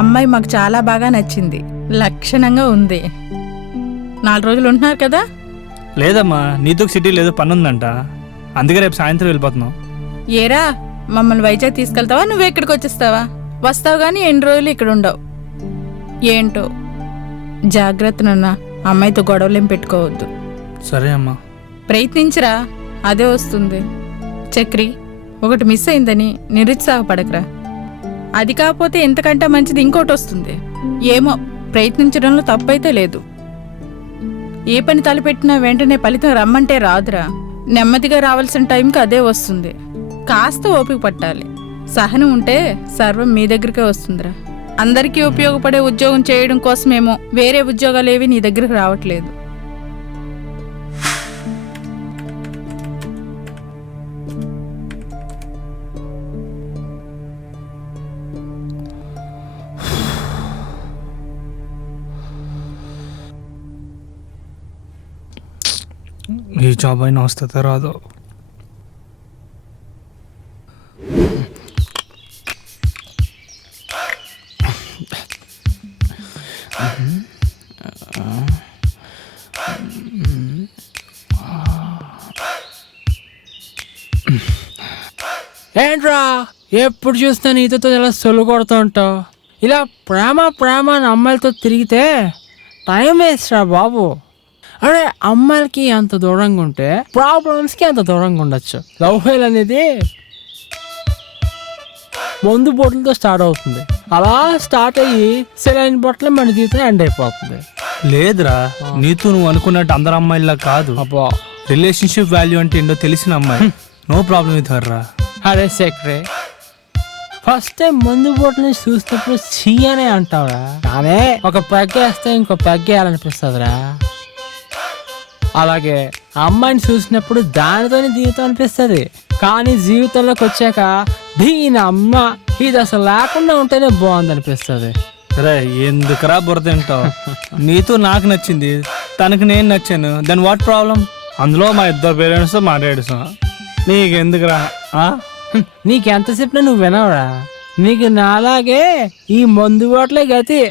అమ్మాయి మాకు చాలా బాగా నచ్చింది, లక్షణంగా ఉంది. 4 రోజులు ఉంటున్నారు కదా? లేదమ్మా, నీతో సిటీలో ఏదో పని ఉందంట, అందుకే రేపు సాయంత్రం వెళ్ళిపోతున్నాం. ఏరా, మమ్మల్ని వైజాగ్ తీసుకెళ్తావా, నువ్వే ఇక్కడికి వచ్చేస్తావా? వస్తావు కానీ ఎన్ని రోజులు ఇక్కడ ఉండవు. ఏంటో జాగ్రత్త నాన్న, అమ్మాయితో గొడవలేం పెట్టుకోవద్దు. సరే అమ్మా. ప్రయత్నించరా, అదే వస్తుంది. చక్రి, ఒకటి మిస్ అయిందని నిరుత్సాహపడకరా. అది కాకపోతే ఎంతకంటే మంచిది ఇంకోటి వస్తుంది. ఏమో, ప్రయత్నించడంలో తప్పైతే లేదు. ఏ పని తలపెట్టినా వెంటనే ఫలితం రమ్మంటే రాదురా. నెమ్మదిగా రావాల్సిన టైంకి అదే వస్తుంది. కాస్త ఓపిక పట్టాలి. సహనం ఉంటే సర్వం మీ దగ్గరికే వస్తుందిరా. అందరికీ ఉపయోగపడే ఉద్యోగం చేయడం కోసమేమో వేరే ఉద్యోగాలేవి నీ దగ్గరకు రావట్లేదు. ఈ జాబ్ అయినా వస్తుందో రాదో. ఏంట్రా ఎప్పుడు చూస్తే నీతో ఇలా సొల్లు కొడుతూ ఉంటావు? ఇలా ప్రేమ ప్రేమ అని అమ్మాయిలతో తిరిగితే టైం వేస్ట్ రా బాబు. అరే, అమ్మాయిలకి అంత దూరంగా ఉంటే ప్రాబ్లమ్స్కి అంత దూరంగా ఉండొచ్చు. లవ్ ఫెయిల్ అనేది మందు బొట్టలతో స్టార్ట్ అవుతుంది. అలా స్టార్ట్ అయ్యి సెలైన్ బొట్టలు మన జీవితం ఎండ్ అయిపోతుంది. లేదురా, నీతో నువ్వు అనుకున్నట్టు అందరు అమ్మాయిలా కాదు. అబ్బా, రిలేషన్షిప్ వాల్యూ అంటే ఏంటో తెలిసిన అమ్మాయి. నో ప్రాబ్లం విత్ హర్ రా. అరే సెక్రే, ఫస్ట్ టైం మందు బొట్టలని చూసినప్పుడు చీ అనే అంటావురా, కానీ ఒక పెగ్గేస్తే ఇంకో పెగ్గేయాలనిపిస్తుందిరా. అలాగే అమ్మాయిని చూసినప్పుడు దానితోనే జీవితం అనిపిస్తుంది, కానీ జీవితంలోకి వచ్చాక దీని అమ్మ ఇది అసలు లేకుండా ఉంటేనే బాగుంది అనిపిస్తుంది. రే, ఎందుకురా బుర్ర తింటావు? నీతో నాకు నచ్చింది, తనకు నేను నచ్చాను, దెన్ వాట్ ప్రాబ్లం? అందులో మా ఇద్దరు పేరెంట్స్ మాట్లాడేసాం. నీకెందుకురా? నీకెంత చెప్పినా నువ్వు వినవురా. నీకు నాలాగే ఈ మందు బాటలే గతి.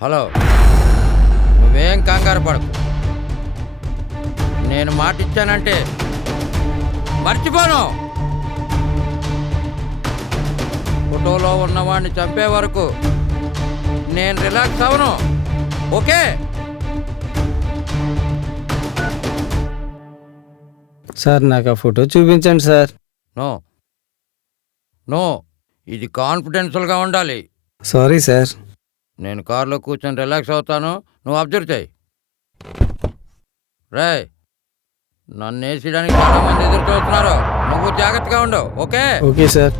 హలో, నువ్వేం కంగారు పడకు. నేను మాట ఇచ్చానంటే మర్చిపోను. ఫోటోలో ఉన్నవాడిని చంపే వరకు నేను రిలాక్స్ అవను. ఓకే? సార్, నాకు ఆ ఫోటో చూపించండి సార్. నో నో, ఇది కాన్ఫిడెన్షియల్గా ఉండాలి. Sorry sir. నేను కారులో కూర్చొని రిలాక్స్ అవుతాను, నువ్వు అబ్జర్వ్ చేయి. రే, నన్ను వేసేయడానికి చాలా మంది ఎదురు చూస్తున్నారు, నువ్వు జాగ్రత్తగా ఉండు. ఓకే? Okay sir.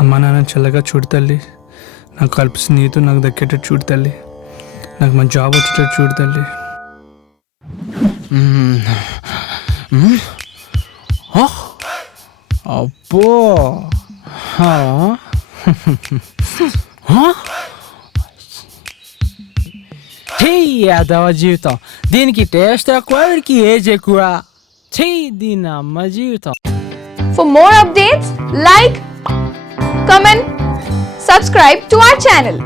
అమ్మా నాన్న చల్లగా చూడు తల్లి. నాకు కల్పిస్తుంది నీతో నాకు దక్కేటట్టు చూడు తల్లి. నాకు మంచి జాబ్ వచ్చేటట్టు చూడు తల్లి. అబ్బో, యాదవ జీవితం. దీనికి టేస్ట్ ఎక్కువ, వీడికి ఏజ్ ఎక్కువ. చెయ్యి దీని అమ్మ జీవితం. For more updates, like, comment, subscribe to our channel.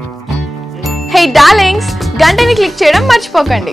Hey darlings, గంటని click చేయడం మర్చిపోకండి.